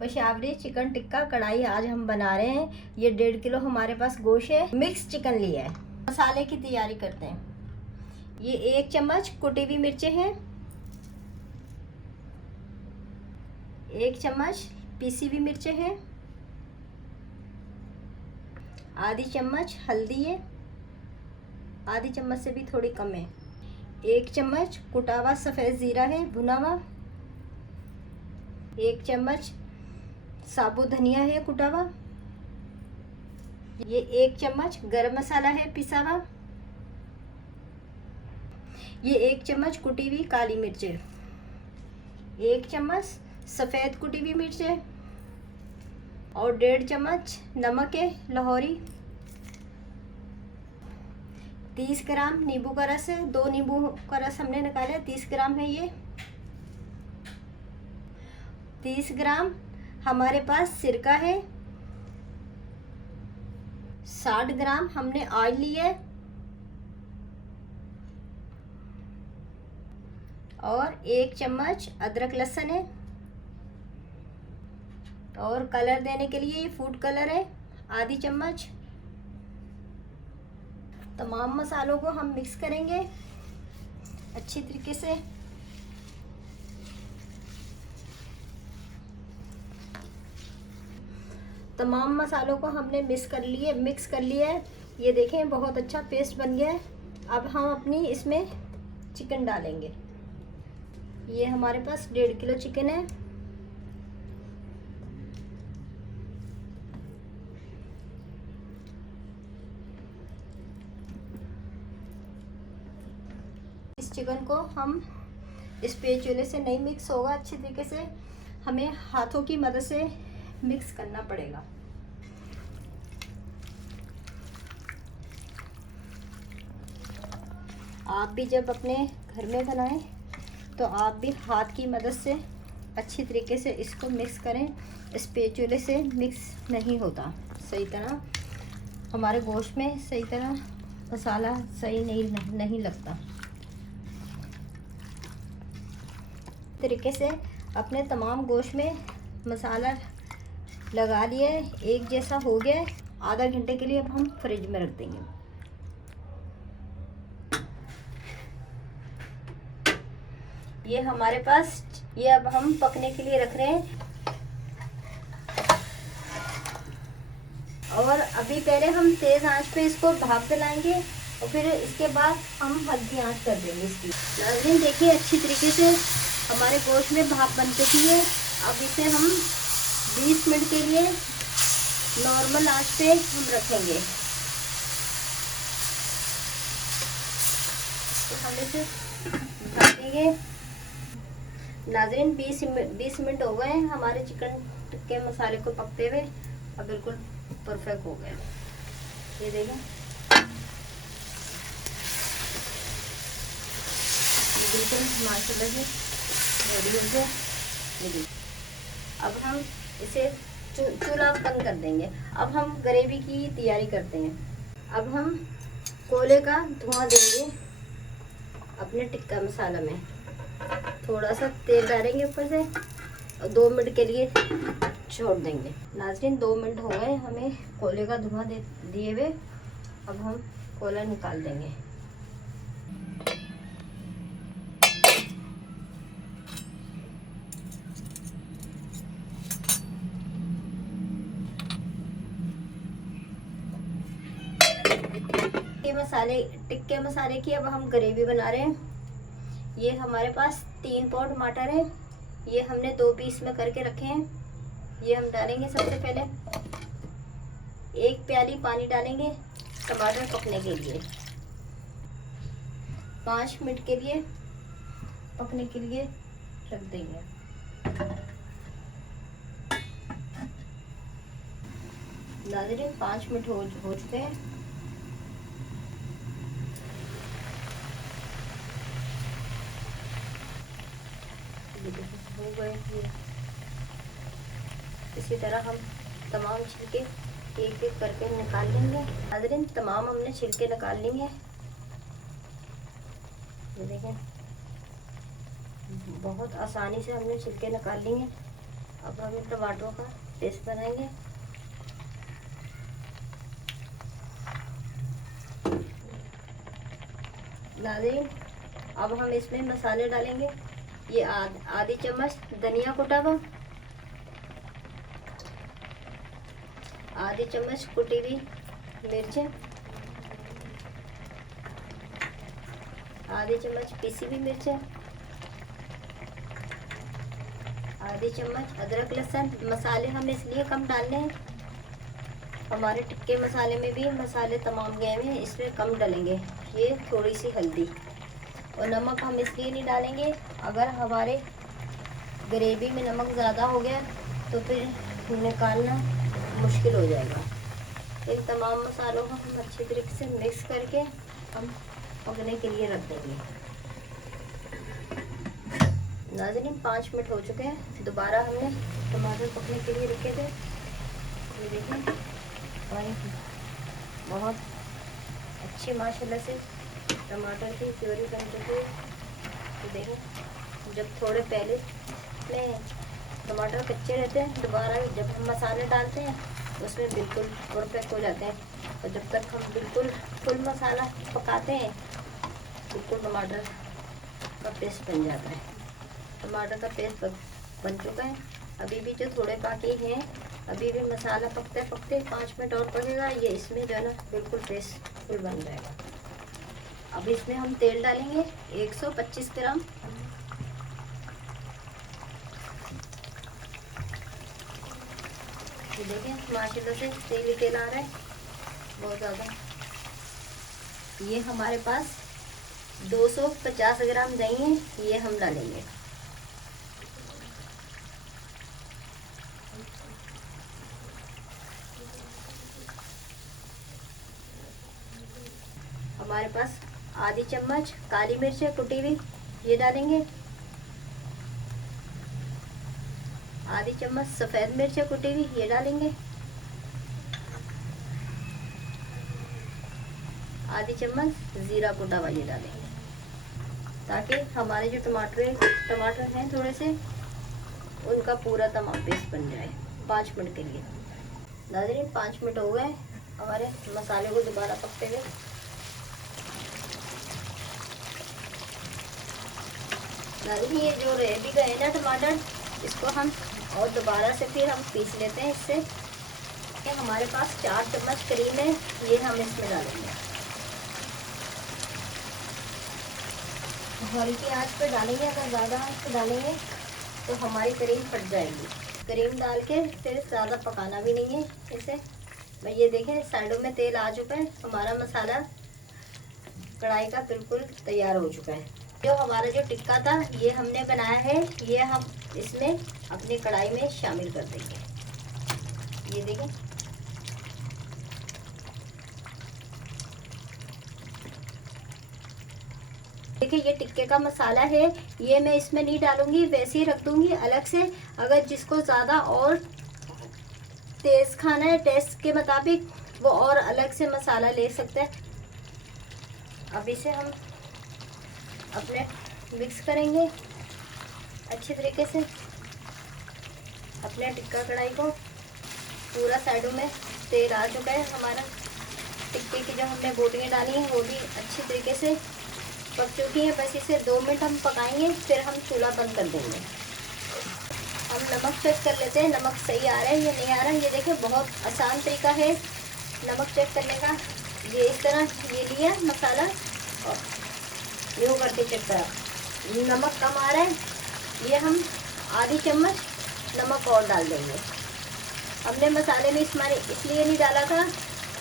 Peshawari chicken tikka कढ़ाई आज हम बना रहे हैं। ये 1.5 किलो हमारे पास गोश्त है, मिक्स चिकन लिया है। मसाले की तैयारी करते हैं। ये 1 चम्मच कुटी हुई मिर्चें हैं, 1 चम्मच पीसी हुई मिर्चें हैं, आधी चम्मच हल्दी है, आधी चम्मच से भी थोड़ी कम है, 1 चम्मच कुटा हुआ सफ़ेद ज़ीरा है भुना हुआ, 1 चम्मच साबुत धनिया है कुटा हुआ, ये 1 चम्मच गरम मसाला है पिसा हुआ, ये 1 चम्मच कुटी हुई काली मिर्च है, 1 चम्मच सफ़ेद कुटी हुई मिर्च है और 1.5 चम्मच नमक है लाहौरी, 30 ग्राम नींबू का रस है, 2 नींबू का रस हमने निकाला, 30 ग्राम है ये। 30 ग्राम हमारे पास सिरका है, 60 ग्राम हमने ऑयल लिया है और 1 चम्मच अदरक लहसुन है और कलर देने के लिए ये फूड कलर है आधी चम्मच। तमाम मसालों को हम मिक्स करेंगे अच्छी तरीके से। तमाम मसालों को हमने मिक्स कर लिया है। ये देखें बहुत अच्छा पेस्ट बन गया है। अब हम अपनी इसमें चिकन डालेंगे। ये हमारे पास 1.5 किलो चिकन है। इस चिकन को हम स्पैचुले से नहीं मिक्स होगा अच्छी तरीके से, हमें हाथों की मदद से मिक्स करना पड़ेगा। आप भी जब अपने घर में बनाएं तो आप भी हाथ की मदद से अच्छी तरीके से इसको मिक्स करें। स्पैचुले से मिक्स नहीं होता सही तरह, हमारे गोश्त में सही तरह मसाला सही नहीं लगता। तरीके से अपने तमाम गोश्त में मसाला लगा लिया है, एक जैसा हो गया है। आधा घंटे के लिए अब हम फ्रिज में रख देंगे। ये हमारे पास ये अब हम पकने के लिए रख रहे हैं। और अभी पहले हम तेज आंच पे इसको भाप दिलाएंगे और फिर इसके बाद हम हल्की आंच कर देंगे इसकी। नाज़रीन देखिए अच्छी तरीके से हमारे गोश्त में भाप बन चुकी है। अब इसे हम 20 मिनट के लिए नॉर्मल आंच पे हम रखेंगे। तो हम इसे ढकेंगे। नाज़रीन 20 मिनट हो गए हैं हमारे चिकन टिक्के मसाले को पकते हुए। अब बिल्कुल परफेक्ट हो गया। ये देखें बिल्कुल माशाल्लाह से रेडी हो गया। अब हम इसे चूल्हा बंद कर देंगे। अब हम ग्रेवी की तैयारी करते हैं। अब हम कोयले का धुआं देंगे अपने टिक्का मसाला में। थोड़ा सा तेल डालेंगे ऊपर से और 2 मिनट के लिए छोड़ देंगे। नाज़रीन 2 मिनट हो गए हमें कोयले का धुआं दिए हुए। अब हम कोयला निकाल देंगे। टिक्के मसाले की अब हम ग्रेवी बना रहे हैं। ये हमारे पास 3 पाव टमाटर है, ये हमने 2 पीस में करके रखे हैं। ये हम डालेंगे सबसे पहले। 1 प्याली पानी डालेंगे टमाटर पकने के लिए। 5 मिनट के लिए पकने के लिए रख देंगे। नाज़रीन 5 मिनट हो चुके हैं। हो गए ये। इसी तरह हम तमाम छिलके एक एक करके निकाल लेंगे। नाज़रीन तमाम हमने छिलके निकाल लेंगे। ये देखें बहुत आसानी से हमने छिलके निकाल लेंगे। अब हम टमाटरों का पेस्ट बनाएंगे। नाज़रीन, अब हम इसमें मसाले डालेंगे। ये आधी चम्मच धनिया कुटा हुआ, आधी चम्मच कुटी हुई मिर्चें, आधी चम्मच पिसी हुई मिर्चें, आधी चम्मच अदरक लहसुन। मसाले हम इसलिए कम डालने हैं, हमारे टिक्के मसाले में भी मसाले तमाम गए हुए हैं, इसमें कम डालेंगे। ये थोड़ी सी हल्दी और नमक हम इसलिए नहीं डालेंगे, अगर हमारे ग्रेवी में नमक ज़्यादा हो गया तो फिर निकालना मुश्किल हो जाएगा। इन तमाम मसालों को हम अच्छी तरीके से मिक्स करके हम पकने के लिए रख देंगे। नाज़रीन, 5 मिनट हो चुके हैं। दोबारा हमने टमाटर पकने के लिए रखे थे। ये देखिए, और बहुत अच्छी माशाल्लाह से टमाटर की प्योरी बन चुकी है। तो देखें, जब थोड़े पहले में टमाटर कच्चे रहते हैं, दोबारा जब हम मसाले डालते हैं उसमें बिल्कुल परफेक्ट हो जाते हैं। और जब तक हम बिल्कुल फुल मसाला पकाते हैं, बिल्कुल टमाटर का पेस्ट बन जाता है। टमाटर का पेस्ट बन चुका है। अभी भी जो थोड़े बाकी हैं, अभी भी मसाला पकते पकते 5 मिनट और पकेगा। ये इसमें जो है ना बिल्कुल पेस्ट फुल बन जाएगा। अब इसमें हम तेल डालेंगे 125 ग्राम। ये देखिए, माशाल्लाह से तेल ही तेल आ रहा है बहुत ज़्यादा। ये हमारे पास 250 ग्राम दही है, ये हम डालेंगे। हमारे पास आधी चम्मच काली मिर्च है कुटी हुई, ये डालेंगे। आधी चम्मच सफ़ेद मिर्च है कुटी हुई, ये डालेंगे। आधी चम्मच ज़ीरा कुटा हुआ ये डालेंगे, ताकि हमारे जो टमाटर हैं थोड़े से, उनका पूरा तमाम पेस्ट बन जाए। 5 मिनट के लिए। नाज़रीन, 5 मिनट हो गए हमारे मसाले को दोबारा पकते हुए। नाज़रीन, ये जो रह भी गए ना टमाटर, इसको हम और दोबारा से फिर हम पीस लेते हैं। इससे हमारे पास 4 चम्मच क्रीम है, ये हम इसमें डालेंगे। हल्की आंच पे डालेंगे, अगर ज़्यादा आंच पे डालेंगे तो हमारी क्रीम फट जाएगी। क्रीम डाल के फिर ज़्यादा पकाना भी नहीं है इसे। भाई ये देखें, साइडों में तेल आ चुका है, हमारा मसाला कढ़ाई का बिल्कुल तैयार हो चुका है। जो हमारा जो टिक्का था ये हमने बनाया है, ये हम इसमें अपनी कढ़ाई में शामिल कर देंगे। ये देखें, देखिए ये टिक्के का मसाला है, ये मैं इसमें नहीं डालूंगी, वैसे ही रख दूंगी अलग से। अगर जिसको ज़्यादा और तेज़ खाना है टेस्ट के मुताबिक, वो और अलग से मसाला ले सकता है। अब इसे हम अपने मिक्स करेंगे अच्छे तरीके से। अपने टिक्का कढ़ाई को पूरा साइडों में तेल आ चुका है। हमारा टिक्के की जो हमने बोटियाँ डाली हैं वो भी अच्छी तरीके से पक चुकी है। बस इसे 2 मिनट हम पकाएंगे, फिर हम चूल्हा बंद कर देंगे। हम नमक चेक कर लेते हैं, नमक सही आ रहा है या नहीं आ रहा है। ये देखें, बहुत आसान तरीका है नमक चेक करने का। ये इस तरह ये लिया मसाला और यूँ करके चेक करा, नमक कम आ रहा है, ये हम आधी चम्मच नमक और डाल देंगे। हमने मसाले में इसलिए नहीं डाला था,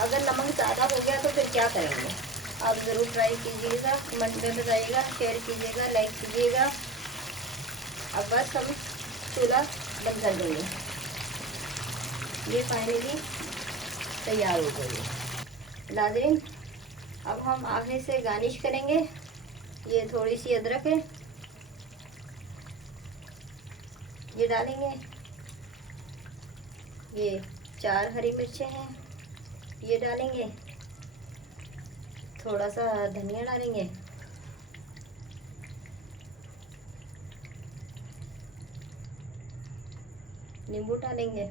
अगर नमक ज़्यादा हो गया तो फिर क्या करेंगे। आप ज़रूर ट्राई कीजिएगा, कमेंट में बताइएगा, शेयर कीजिएगा, लाइक कीजिएगा। अब बस हम चूल्हा बंद कर देंगे। ये फाइनली तैयार हो गई है। नाज़रीन, अब हम आखिर से गार्निश करेंगे। ये थोड़ी सी अदरक है, ये डालेंगे। ये 4 हरी मिर्चें हैं, ये डालेंगे। थोड़ा सा धनिया डालेंगे। नींबू डालेंगे।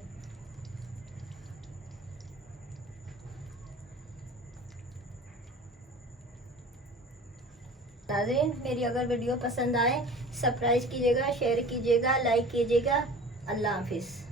नाज़रीन, मेरी अगर वीडियो पसंद आए सब्सक्राइब कीजिएगा, शेयर कीजिएगा, लाइक कीजिएगा। अल्लाह हाफिज़।